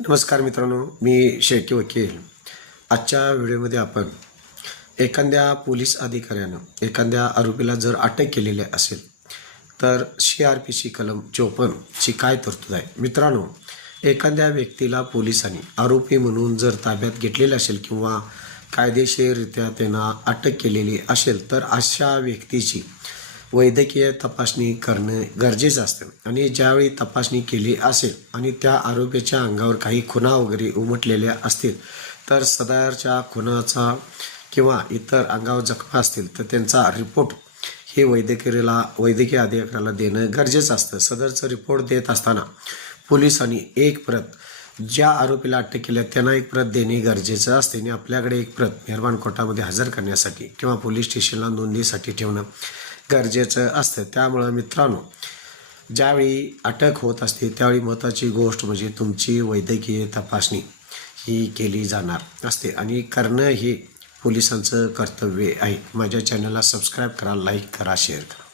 नमस्कार मित्रांनो, मी शेळके वकील. आजच्या व्हिडिओमध्ये आपण एखाद्या पोलीस अधिकाऱ्यानं एखाद्या आरोपीला जर अटक केलेली असेल तर CRPC कलम 54ची काय तरतूद आहे. मित्रांनो, एखाद्या व्यक्तीला पोलिसांनी आरोपी म्हणून जर ताब्यात घेतलेले असेल किंवा कायदेशीररित्या त्यांना अटक केलेली असेल तर अशा व्यक्तीची वैद्यकीय तपासणी करणे गरजेचं असतं. आणि ज्यावेळी तपासणी केली असेल आणि त्या आरोपीच्या अंगावर काही खुणा वगैरे उमटलेल्या असतील तर सदरच्या खुनाचा किंवा इतर अंगावर जखमा असतील तर त्यांचा रिपोर्ट हे वैद्यकीय अधिकाऱ्याला देणं गरजेचं असतं. सदरचं रिपोर्ट देत असताना पोलिसांनी एक प्रत ज्या आरोपीला अटक केल्या त्यांना एक प्रत देणे गरजेचं असते आणि आपल्याकडे एक प्रत मेहरबान कोर्टामध्ये हजर करण्यासाठी किंवा पोलीस स्टेशनला नोंदणीसाठी ठेवणं गरजेचं असतं. त्यामुळं मित्रांनो, ज्यावेळी अटक होत असते त्यावेळी महत्त्वाची गोष्ट म्हणजे तुमची वैद्यकीय तपासणी ही केली जाणार असते आणि करणं हे पोलिसांचं कर्तव्य आहे. माझ्या चॅनलला सबस्क्राईब करा, लाईक करा, शेअर करा.